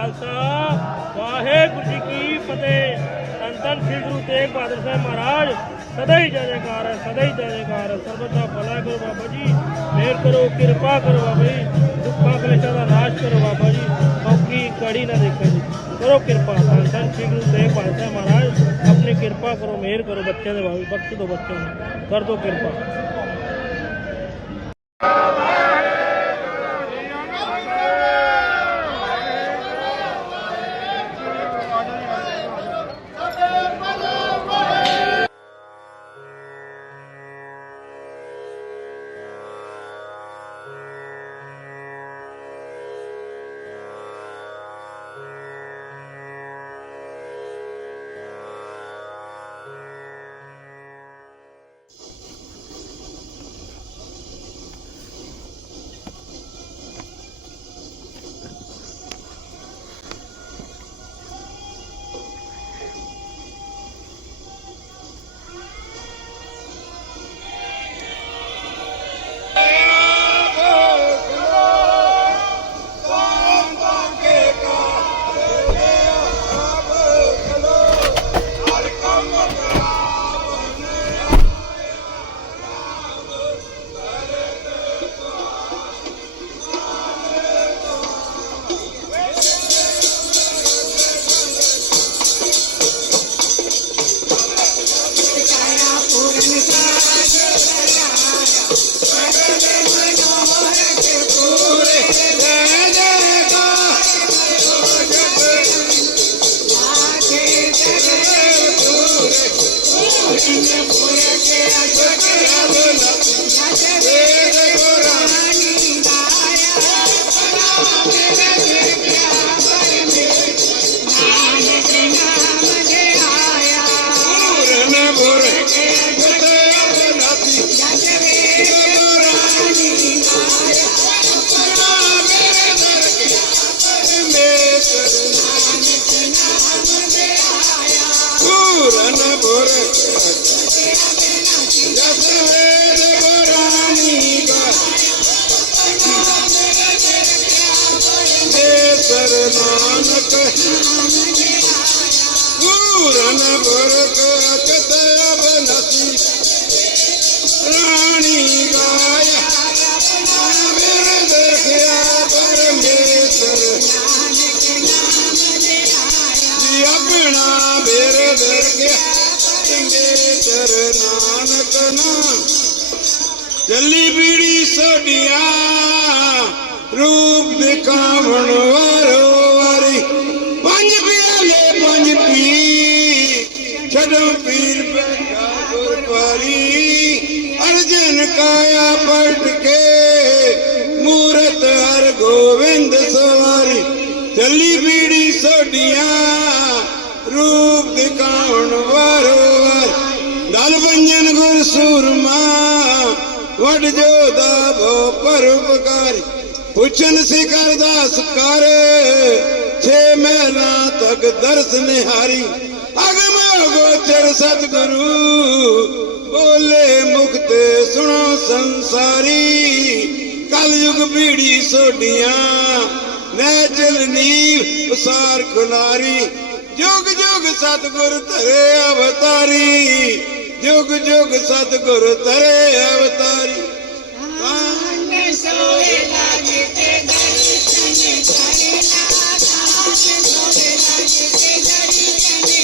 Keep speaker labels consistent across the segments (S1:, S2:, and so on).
S1: ਖਾਲਸਾ, ਵਾਹਿਗੁਰੂ ਜੀ ਕੀ ਫਤਿਹ। ਧੰਨ ਸ੍ਰੀ ਗੁਰੂ ਤੇਗ ਬਹਾਦਰ ਸਾਹਿਬ ਮਹਾਰਾਜ, ਸਦਾ ਹੀ ਜੈ ਜੈਕਾਰ ਹੈ, ਸਦਾ ਹੀ ਜੈ ਜੈਕਾਰ ਹੈ। ਸਰਬਤ ਦਾ ਭਲਾ ਕਰੋ ਬਾਬਾ ਜੀ, ਮਿਹਰ ਕਰੋ, ਕਿਰਪਾ ਕਰੋ ਬਾਬਾ ਜੀ, ਦੁੱਖਾਂ ਕਲੇਸ਼ਾਂ ਦਾ ਨਾਸ਼ ਕਰੋ ਬਾਬਾ ਜੀ ਔਖੀ ਕੜੀ ਨਾ ਦੇਖੋ ਜੀ। ਕਰੋ ਕਿਰਪਾ ਧੰਨ ਧੰਨ ਸ੍ਰੀ ਗੁਰੂ ਤੇਗ ਬਹਾਦਰ ਸਾਹਿਬ ਮਹਾਰਾਜ, ਆਪਣੀ ਕਿਰਪਾ ਕਰੋ, ਮਿਹਰ ਕਰੋ ਬੱਚਿਆਂ ਦੇ ਬਾਬੂ, ਬਖਸ਼ ਦਿਓ ਬੱਚਿਆਂ ਨੂੰ, ਕਰ ਦਿਓ ਕਿਰਪਾ।
S2: Moreno. ਚੱਲੀ ਬੀੜੀ ਸੋਡੀਆਂ, ਰੂਪ ਦਿਖਾਵਣ ਵਾਰੋ ਵਾਰੀ। ਪੰਜ ਪਿਆਲੇ, ਪੰਜ ਪੀ ਛਡੋ ਪੀਰ ਬੈਠਾ ਗੁਰਪਾਰੀ ਅਰਜਨ ਕਾਇਆ ਪਲਟ ਕੇ ਵਡ ਜੋਦਾ ਭੋ ਪਰਉਪਕਾਰੀ ਪੁੱਛਨ ਸੀ ਕਰਦਾ ਕਰ ਛੇ ਮਹਿਲਾਂ ਤੱਕ ਦਰਸ ਨਿਹਾਰੀ। ਅਗਮ ਗੋਚਰ ਸਤਿਗੁਰੂ। ਬੋਲੇ ਮੁਕਤੇ ਸੁਣੋ ਸੰਸਾਰੀ। ਕਲ ਯੁਗ ਬੀੜੀ ਸੋਡੀਆਂ ਨੈ ਚਲਨੀ ਉਸਾਰ ਖੁਲਾਰੀ ਜੁਗ ਜੁਗ ਸਤਿਗੁਰ ਧਰੇ ਅਵਤਾਰੀ। ਜੁਗ ਜੁਗ ਸਤਿਗੁਰ ਧਰੇ ਅਵਤਾਰੀ। ਜੀ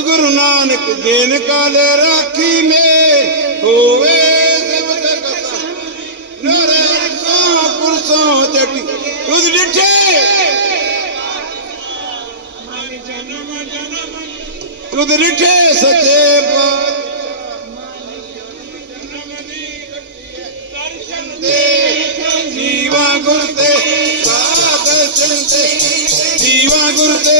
S2: ਸਤਿਗੁਰੂ ਨਾਨਕ ਦੇਨ ਕਾਲ ਰਾਖੀ ਮੇ ਹੋਵੇ ਸਿਵਤ ਕਥਾ ਨਰੇ ਸਾ ਪੁਰਸੋਂ ਚਟੀ ਤੁਧ ਡਿਠੇ ਤੁਧ ਡਿਠੇ ਸੱਚੇ ਪਾ ਜੀਵਾ ਗੁਰਤੇ ਸਾਧ ਸੰਤੇ ਜੀਵਾ ਗੁਰਤੇ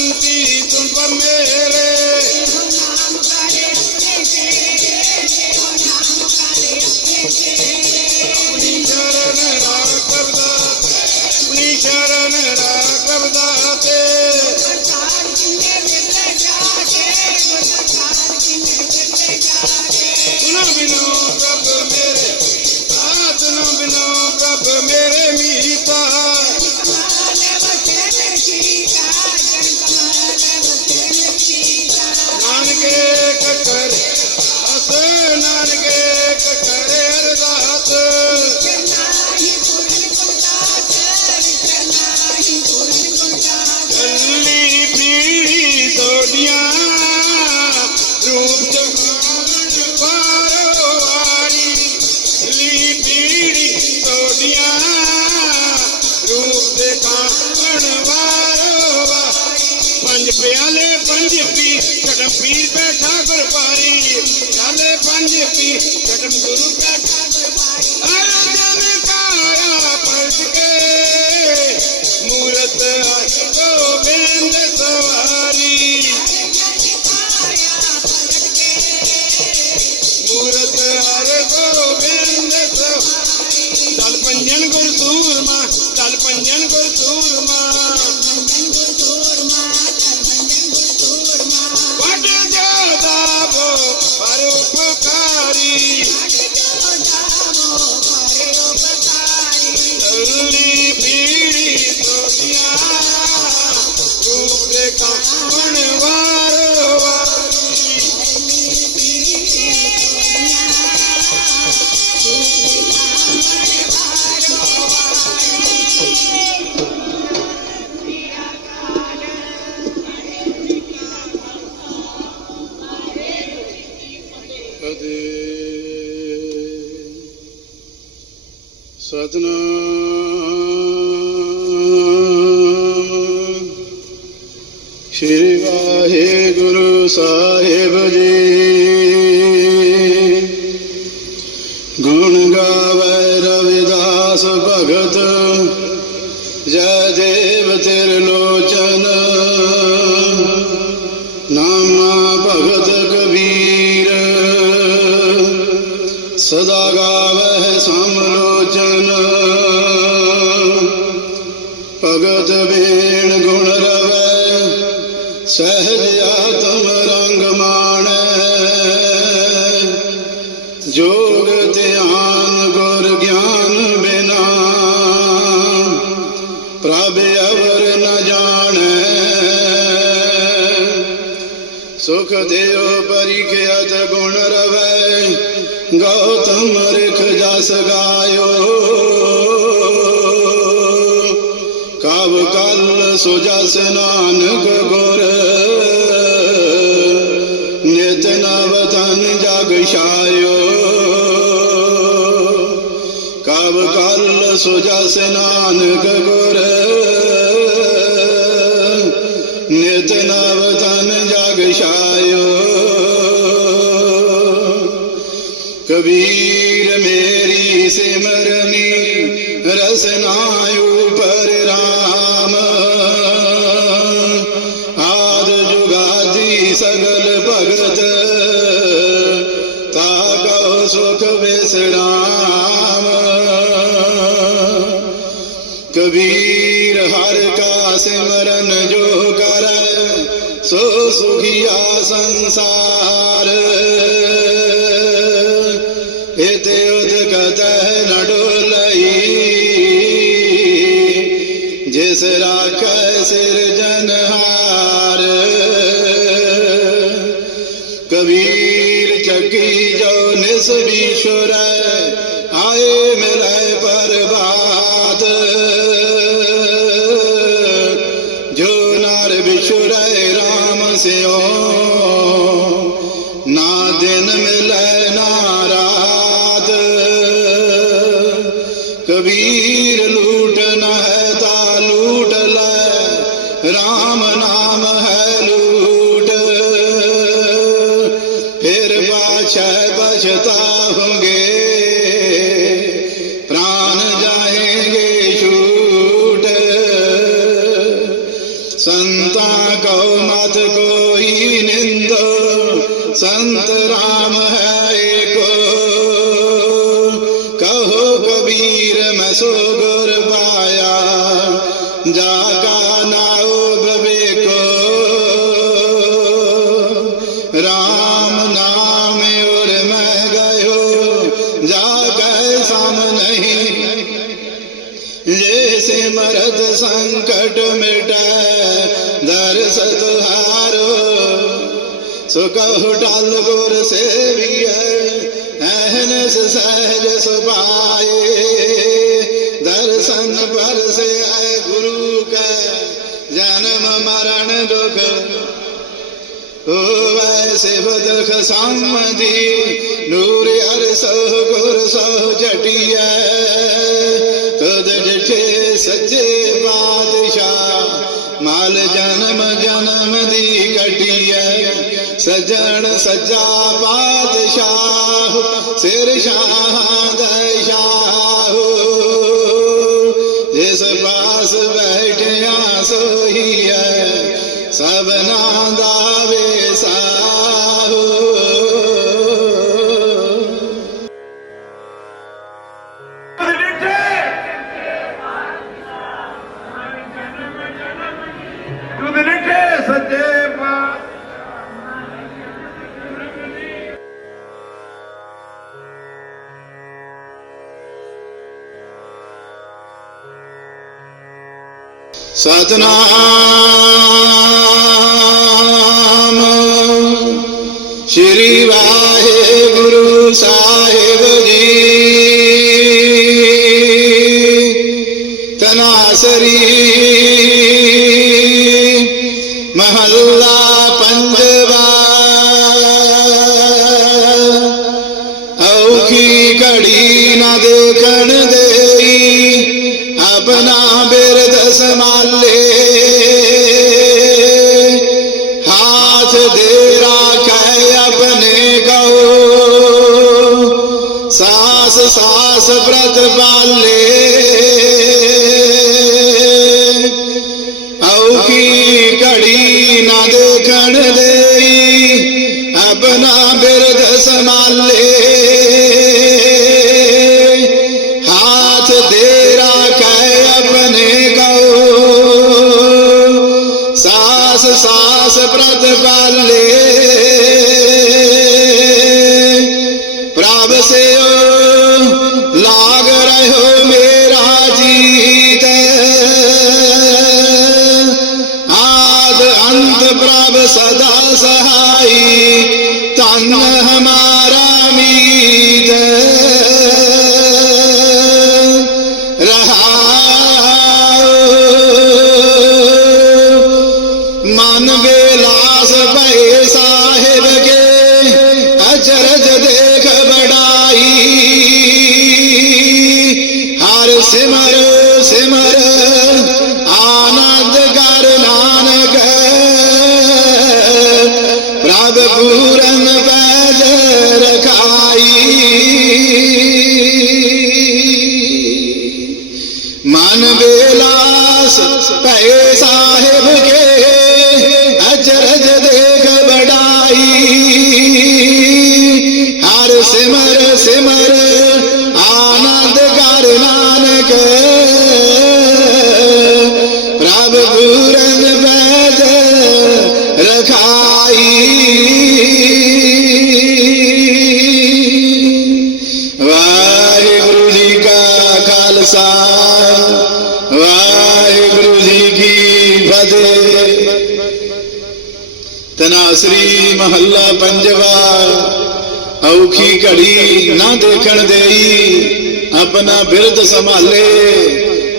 S2: చింతి తుంప మేరే शरण राघव दाते చెప్పని చెప్పి believe. ਵਾਹਿਗੁਰੂ ਸਾਹਿਬ ਜੀ। ਗੁਣ ਗਾਵੇ ਰਵਿਦਾਸ ਭਗਤ। ਜੋਗ ਧਿਆਨ ਗੁਰ ਗਿਆਨ ਬਿਨਾ। ਪ੍ਰਭ ਅਵਰ ਨ ਜਾਣੈ। ਸੁਖ ਦੇਉ ਪਰਿਖਿਆਤ ਗੁਣ ਰਵੈ। ਗੌਤਮ ਰਖ ਜਸ ਗਾਇਓ। ਕਬ ਕਲ ਸੁਜਸ ਨਾਨਕ ਗੁਰ
S3: ਸੋ ਜਸ ਨਾਨਕ ਗੁਰ ਸੋ ਸੁਖੀਆ ਕਬੀਰ जागाना उबे को राम नाम उर मैं जा कैसाम नहीं ये सिमरत संकट मिट दर्श तुहारो सुख डाल गुर से भी है सहज सुपाए ਦਰਸ਼ਨ ਪਰਸੇ ਆਏ ਗੁਰੂ ਕੈ, ਜਨਮ ਮਰਨ ਦੁਖ ਹੋਵੈ ਸਿਵਦਖ ਸੰਮਦੀ ਨੂਰ ਅਰ ਸਹ ਗੁਰ ਸਹ ਜਟਿਐ। ਤਦ ਜਿਠੇ ਸੱਚੇ ਬਾਦਸ਼ਾਹ ਮਾਲ ਜਨਮ ਜਨਮ ਦੀ ਕਟਿਐ। ਸਜਣ ਸੱਜਾ ਬਾਦਸ਼ਾਹ ਸਿਰ ਸ਼ਾਹ ਦੇ ਬੈਠਿਆ ਸੋਈ ਹੈ ਸਭਨਾ ਦਾ ਵੇਸਾਹੋ Satnam ਦੇਈ ਆਪਣਾ ਬਿਰਦ ਸੰਭਾਲੇ। ਹਾਥ ਦੇ ਰਾਖੈ ਆਪਣੇ ਗਉ ਸਾਸ ਸਾਸ ਪ੍ਰਤ ਪਾਲੇ। ਪ੍ਰਭ ਸਿਓ, ਲਾਗ ਰਹਿਓ ਮੇਰਾ ਜੀਤ। ਆਦ ਅੰਤ ਪ੍ਰਭ ਸਦਾ ਔਖੀ ਘੜੀ ਨਾ ਦੇਖਣ ਦੇਈ, ਆਪਣਾ ਬਿਰਦ ਸੰਭਾਲੇ।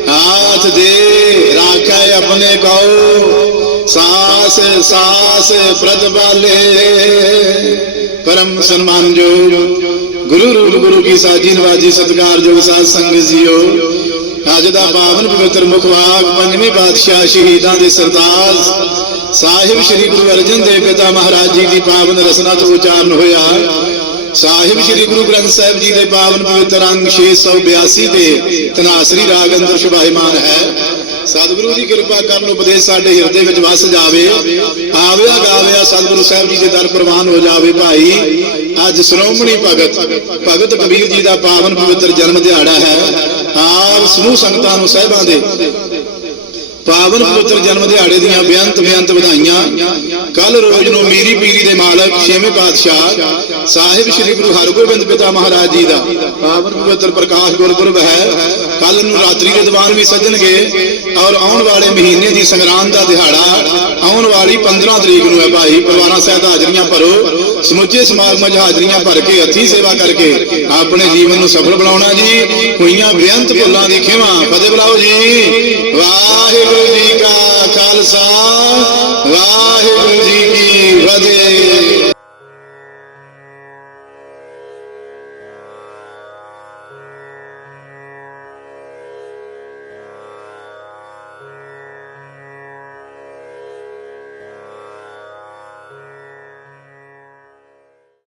S3: ਹਾਥ ਦੇ ਰਾਖੈ ਆਪਣੇ ਕਉ ਸਾਸ ਸਾਸ ਪ੍ਰਤਪਾਲੇ ਪਰਮ ਸਨਮਾਨਯੋਗ ਗੁਰੂ ਰੂਪ ਗੁਰੂ ਕੀ ਸਾਜੀ ਨਵਾਜੀ ਸਤਿਕਾਰਯੋਗ ਸਾਧ ਸੰਗਤ ਜੀਓ। ਅੱਜ ਦਾ ਪਾਵਨ ਪਵਿੱਤਰ ਮੁਖਵਾਕ ਪੰਜਵੇਂ ਪਾਤਸ਼ਾਹ ਸ਼ਹੀਦਾਂ ਦੇ ਸਰਤਾਜ ਸਾਹਿਬ ਸ੍ਰੀ ਗੁਰੂ ਅਰਜਨ ਦੇਵ ਪਿਤਾ ਮਹਾਰਾਜ ਜੀ ਦੀ ਪਾਵਨ ਰਸਨਾ ਤੋਂ ਉਚਾਰਨ ਹੋਇਆ। ਸਾਹਿਬ ਸ੍ਰੀ ਗੁਰੂ ਗ੍ਰੰਥ ਸਾਹਿਬ ਜੀ ਦੇ ਪਾਵਨ ਪਵਿੱਤਰ ਅੰਗ 682 ਤੇ ਤਨਾਸਰੀ ਰਾਗ ਅੰਦਰ ਸ਼ੁਭਾਇਮਾਨ ਹੈ। ਸਤਿਗੁਰੂ ਦੀ ਕਿਰਪਾ ਕਰਨ ਉਪਦੇਸ਼ ਸਾਡੇ ਹਿਰਦੇ ਵਿੱਚ ਵਸ ਜਾਵੇ। ਆਵਿਆ ਗਾਵਿਆ ਸਤਿਗੁਰੂ ਸਾਹਿਬ ਜੀ ਦੇ ਦਰ ਪ੍ਰਵਾਨ ਹੋ ਜਾਵੇ ਭਾਈ। ਅੱਜ ਸ਼੍ਰੋਮਣੀ ਭਗਤ ਭਗਤ ਕਬੀਰ ਜੀ ਦਾ ਪਾਵਨ ਪਵਿੱਤਰ ਜਨਮ ਦਿਹਾੜਾ ਹੈ। ਆਪ ਸਮੂਹ ਸੰਗਤਾਂ ਨੂੰ ਸਾਹਿਬਾਂ ਦੇ ਪਾਵਨ ਪੁੱਤਰ ਜਨਮ ਦਿਹਾੜੇ ਦੀਆਂ ਬੇਅੰਤ ਬੇਅੰਤ ਵਧਾਈਆਂ। ਕੱਲ ਰੋਜ਼ ਨੂੰ ਮੀਰੀ ਪੀਰੀ ਦੇ ਮਾਲਕ ਛੇਵੇਂ ਪਾਤਸ਼ਾਹ ਸਾਹਿਬ ਸ੍ਰੀ ਗੁਰੂ ਹਰਗੋਬਿੰਦ ਪਿਤਾ ਮਹਾਰਾਜ ਜੀ ਦਾ ਪਾਵਨ ਪਵਿੱਤਰ ਪ੍ਰਕਾਸ਼ ਗੁਰਪੁਰਬ ਹੈ। ਕੱਲ ਨੂੰ ਰਾਤਰੀ ਦੇ ਦੀਵਾਨ ਵੀ ਸੱਜਣਗੇ ਔਰ ਆਉਣ ਵਾਲੇ ਮਹੀਨੇ ਦੀ ਸੰਗਰਾਂਦ ਦਾ ਦਿਹਾੜਾ ਆਉਣ ਵਾਲੀ 15 ਤਰੀਕ ਨੂੰ ਹੈ ਭਾਈ। ਪਰਵਾਨਾ ਸਾਹਿਬ ਹਾਜ਼ਰੀਆਂ ਭਰੋ। ਸਮੁੱਚੇ ਸਮਾਗਮਾਂ 'ਚ ਹਾਜ਼ਰੀਆਂ ਭਰ ਕੇ ਹੱਥੀਂ ਸੇਵਾ ਕਰਕੇ ਆਪਣੇ ਜੀਵਨ ਨੂੰ ਸਫਲ ਬਣਾਉਣਾ ਜੀ। ਹੋਈਆਂ ਬੇਅੰਤ ਭੁੱਲਾਂ ਦੀ ਖਿਮਾ। ਫਤਿਹ ਬੁਲਾਓ ਜੀ। ਵਾਹਿਗੁਰੂ ਜੀ ਕਾ ਖਾਲਸਾ। ਵਾਹਿਗੁਰੂ ਜੀ ਕੀ